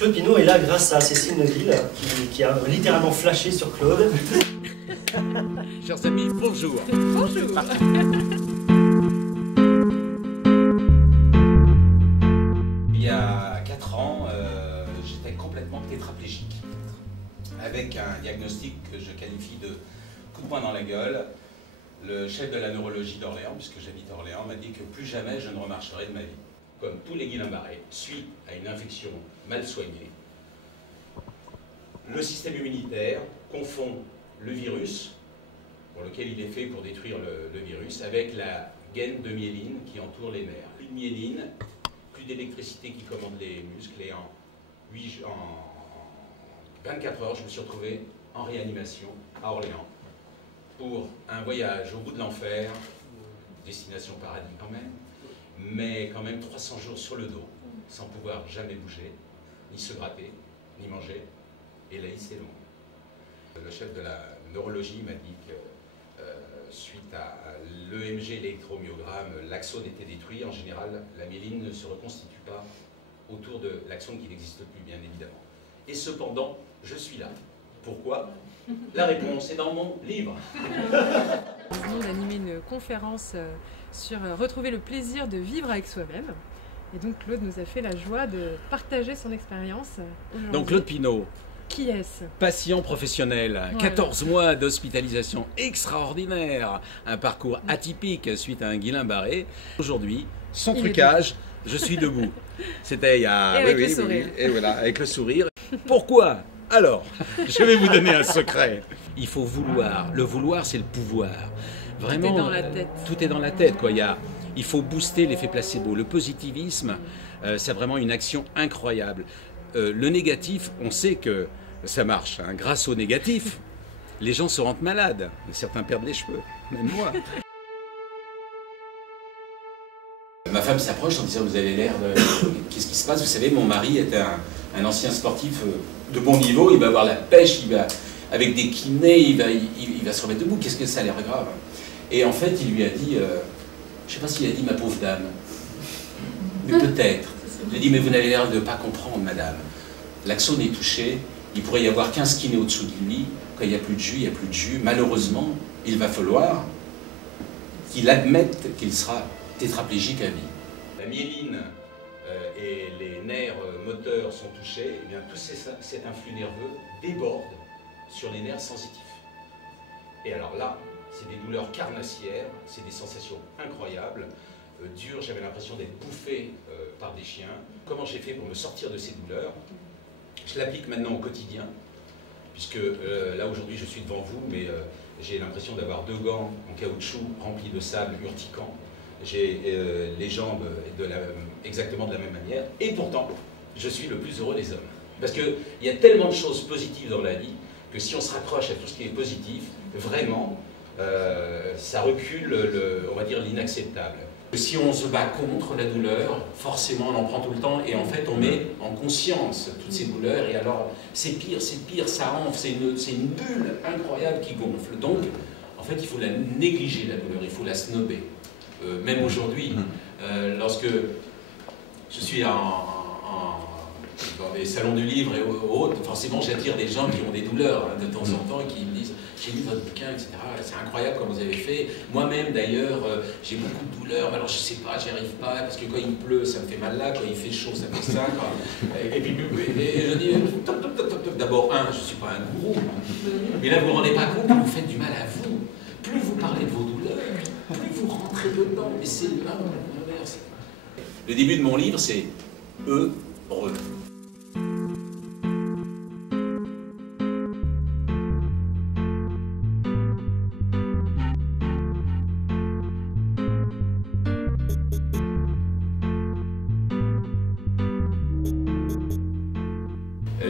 Claude Pinault est là grâce à Cécile Neuville, qui a littéralement flashé sur Claude. Chers amis, bonjour. Bonjour. Il y a 4 ans, j'étais complètement tétraplégique, avec un diagnostic que je qualifie de coup de poing dans la gueule. Le chef de la neurologie d'Orléans, puisque j'habite à Orléans, m'a dit que plus jamais je ne remarcherai de ma vie. Comme tous les Guillain-Barré, suite à une infection mal soignée, le système immunitaire confond le virus, pour lequel il est fait pour détruire le virus, avec la gaine de myéline qui entoure les nerfs. Plus de myéline, plus d'électricité qui commande les muscles, et en 24 heures, je me suis retrouvé en réanimation à Orléans pour un voyage au bout de l'enfer, destination paradis quand même, mais quand même 300 jours sur le dos, sans pouvoir jamais bouger, ni se gratter, ni manger, et la liste est longue. Le chef de la neurologie m'a dit que suite à l'EMG, l'électromyogramme, l'axone était détruit. En général, la myéline ne se reconstitue pas autour de l'axone qui n'existe plus, bien évidemment. Et cependant, je suis là. Pourquoi? La réponse est dans mon livre. Nous venons d'animer une conférence sur retrouver le plaisir de vivre avec soi-même. Et donc Claude nous a fait la joie de partager son expérience aujourd'hui. Donc Claude Pinault. Qui est-ce? Patient professionnel, Voilà. 14 mois d'hospitalisation extraordinaire, un parcours atypique suite à un Guillain-Barré. Aujourd'hui, sans trucage, je suis debout. C'était il y a... Et avec le sourire. Et voilà, avec le sourire. Pourquoi? Alors, je vais vous donner un secret. Il faut vouloir. Le vouloir, c'est le pouvoir. Vraiment, tout est dans la tête. Tout est dans la tête, quoi. Il faut booster l'effet placebo. Le positivisme, c'est vraiment une action incroyable. Le négatif, on sait que ça marche. Hein. Grâce au négatif, les gens se rendent malades. Certains perdent les cheveux, même moi. Ma femme s'approche en disant: vous avez l'air de... Qu'est-ce qui se passe? Vous savez, mon mari est un ancien sportif de bon niveau, il va avoir la pêche, il va, avec des kinés, il va se remettre debout. Qu'est-ce que ça a l'air grave? Et en fait, il lui a dit, je ne sais pas s'il a dit ma pauvre dame, mais peut-être. Il a dit: mais vous n'avez l'air de ne pas comprendre, madame. L'axone est touché, il pourrait y avoir 15 kinés au-dessous de lui. Quand il n'y a plus de jus, il n'y a plus de jus. Malheureusement, il va falloir qu'il admette qu'il sera tétraplégique à vie. La myéline et les nerfs moteurs sont touchés, et bien tout cet influx nerveux déborde sur les nerfs sensitifs. Et alors là, c'est des douleurs carnassières, c'est des sensations incroyables, dures, j'avais l'impression d'être bouffé par des chiens. Comment j'ai fait pour me sortir de ces douleurs? Je l'applique maintenant au quotidien, puisque là aujourd'hui je suis devant vous, mais j'ai l'impression d'avoir 2 gants en caoutchouc remplis de sable urticant. J'ai les jambes exactement de la même manière, et pourtant, je suis le plus heureux des hommes. Parce qu'il y a tellement de choses positives dans la vie, que si on se raccroche à tout ce qui est positif, vraiment, ça recule, on va dire, l'inacceptable. Si on se bat contre la douleur, forcément on en prend tout le temps, et en fait on met en conscience toutes ces douleurs, et alors c'est pire, ça enfle, c'est une bulle incroyable qui gonfle. Donc, en fait, il faut la négliger, la douleur, il faut la snobber. Même aujourd'hui, lorsque je suis dans des salons du livre et autres, forcément j'attire des gens qui ont des douleurs de temps en temps, qui me disent: j'ai lu votre bouquin, etc. C'est incroyable comme vous avez fait. Moi-même d'ailleurs, j'ai beaucoup de douleurs, mais alors je sais pas, j'y arrive pas, parce que quand il pleut, ça me fait mal là, quand il fait chaud, ça me fait ça. Et puis je dis: d'abord, je suis pas un gourou, mais là vous vous rendez pas compte que vous faites du mal à vous. Plus vous parlez de vos douleurs, plus vous rentrez dedans, mais c'est l'inverse. Le début de mon livre, c'est heureux.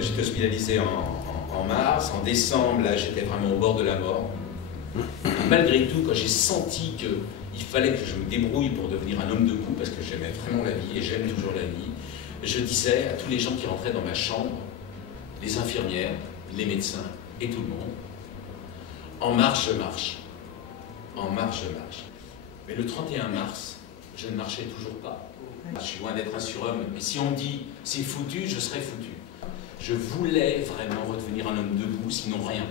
J'étais hospitalisé en mars, en décembre, là j'étais vraiment au bord de la mort. Malgré tout, quand j'ai senti qu'il fallait que je me débrouille pour devenir un homme debout, parce que j'aimais vraiment la vie et j'aime toujours la vie, je disais à tous les gens qui rentraient dans ma chambre, les infirmières, les médecins et tout le monde: en marche, je marche. En marche, je marche. Mais le 31 mars, je ne marchais toujours pas. Je suis loin d'être un surhomme, mais si on me dit c'est foutu, je serais foutu. Je voulais vraiment redevenir un homme debout, sinon rien.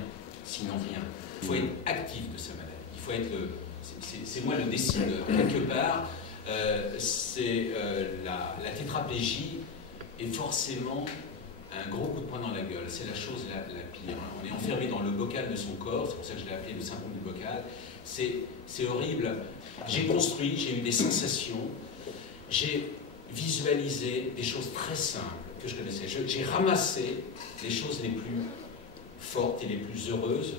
Sinon rien. Il faut être actif de sa maladie. Il faut être c'est moi le décideur. Quelque part, la tétraplégie est forcément un gros coup de poing dans la gueule. C'est la chose la pire. On est enfermé dans le bocal de son corps, c'est pour ça que je l'ai appelé le syndrome du bocal. C'est horrible. J'ai construit, j'ai eu des sensations, j'ai visualisé des choses très simples que je connaissais. J'ai ramassé les choses les plus fortes et les plus heureuses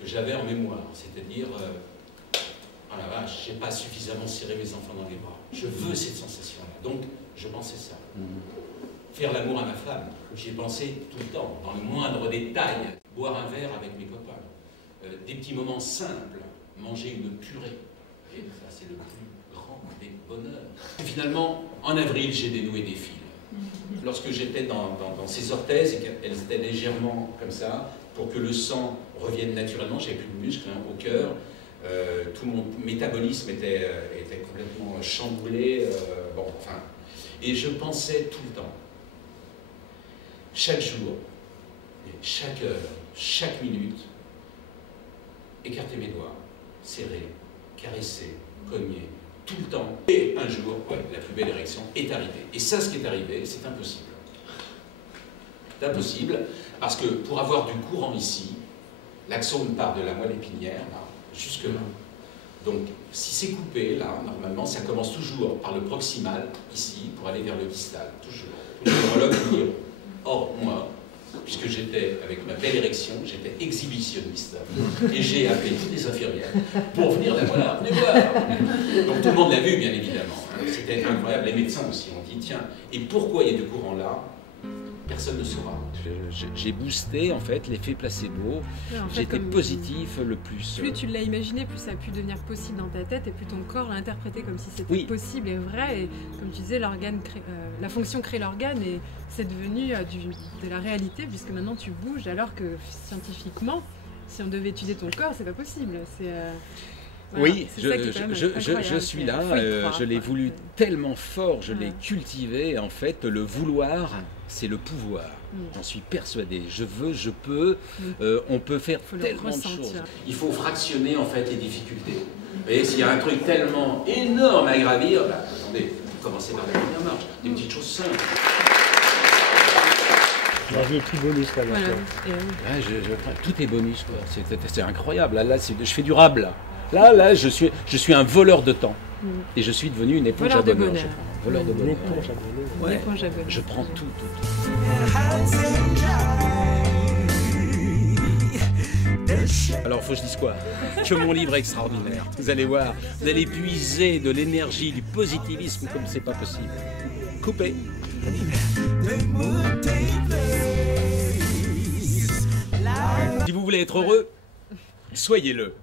que j'avais en mémoire. C'est-à-dire, oh la vache, j'ai pas suffisamment serré mes enfants dans les bras. Je veux cette sensation-là. Donc, je pensais ça. Faire l'amour à ma femme, j'y ai pensé tout le temps, dans le moindre détail. Boire un verre avec mes copains. Des petits moments simples. Manger une purée. Et ça, c'est le plus grand des bonheurs. Et finalement, en avril, j'ai dénoué des fils. Lorsque j'étais dans ces orthèses et qu'elles étaient légèrement comme ça, pour que le sang revienne naturellement, j'avais plus de muscles au cœur, tout mon métabolisme était complètement chamboulé. Bon, enfin, et je pensais tout le temps, chaque jour, chaque heure, chaque minute, écarter mes doigts, serrer, caresser, cogner, tout le temps. Et un jour, ouais, la plus belle érection est arrivée. Et ça, ce qui est arrivé, c'est impossible. C'est impossible, parce que pour avoir du courant ici, l'axone part de la moelle épinière, là, jusque là. Donc, si c'est coupé, là, normalement, ça commence toujours par le proximal, ici, pour aller vers le distal. Toujours. Le neurologue peut dire, or, moi, puisque j'étais, avec ma belle érection, j'étais exhibitionniste. Et j'ai appelé toutes les infirmières pour venir la voir, venez voir. Donc tout le monde l'a vu, bien évidemment. C'était incroyable. Les médecins aussi ont dit, tiens, et pourquoi il y a du courant là? Personne ne saura. J'ai boosté, en fait, l'effet placebo. Ouais, en fait, j'étais positif le plus. Plus tu l'as imaginé, plus ça a pu devenir possible dans ta tête, et plus ton corps l'a interprété comme si c'était possible et vrai. Et comme tu disais, la fonction crée l'organe, et c'est devenu de la réalité, puisque maintenant tu bouges, alors que scientifiquement, si on devait étudier ton corps, c'est pas possible. Voilà, oui, je suis là, je l'ai voulu tellement fort, je l'ai cultivé. En fait, le vouloir, c'est le pouvoir. J'en suis persuadé. Je veux, je peux, on peut faire tellement de choses. Il faut fractionner en fait les difficultés. Et s'il y a un truc tellement énorme à gravir, bah, attendez, commencez par la première marche, des petites choses simples. J'ai des petits bonus là. Voilà. Ouais, tout est bonus, quoi. C'est incroyable. Là, je fais du rable. Là, je suis un voleur de temps. Et je suis devenu une éponge à bonheur. Voleur de bonheur. Ouais. Je prends tout. Alors, faut que je dise quoi? Que mon livre est extraordinaire. Vous allez voir, vous allez puiser de l'énergie, du positivisme comme c'est pas possible. Coupez. Si vous voulez être heureux, soyez-le.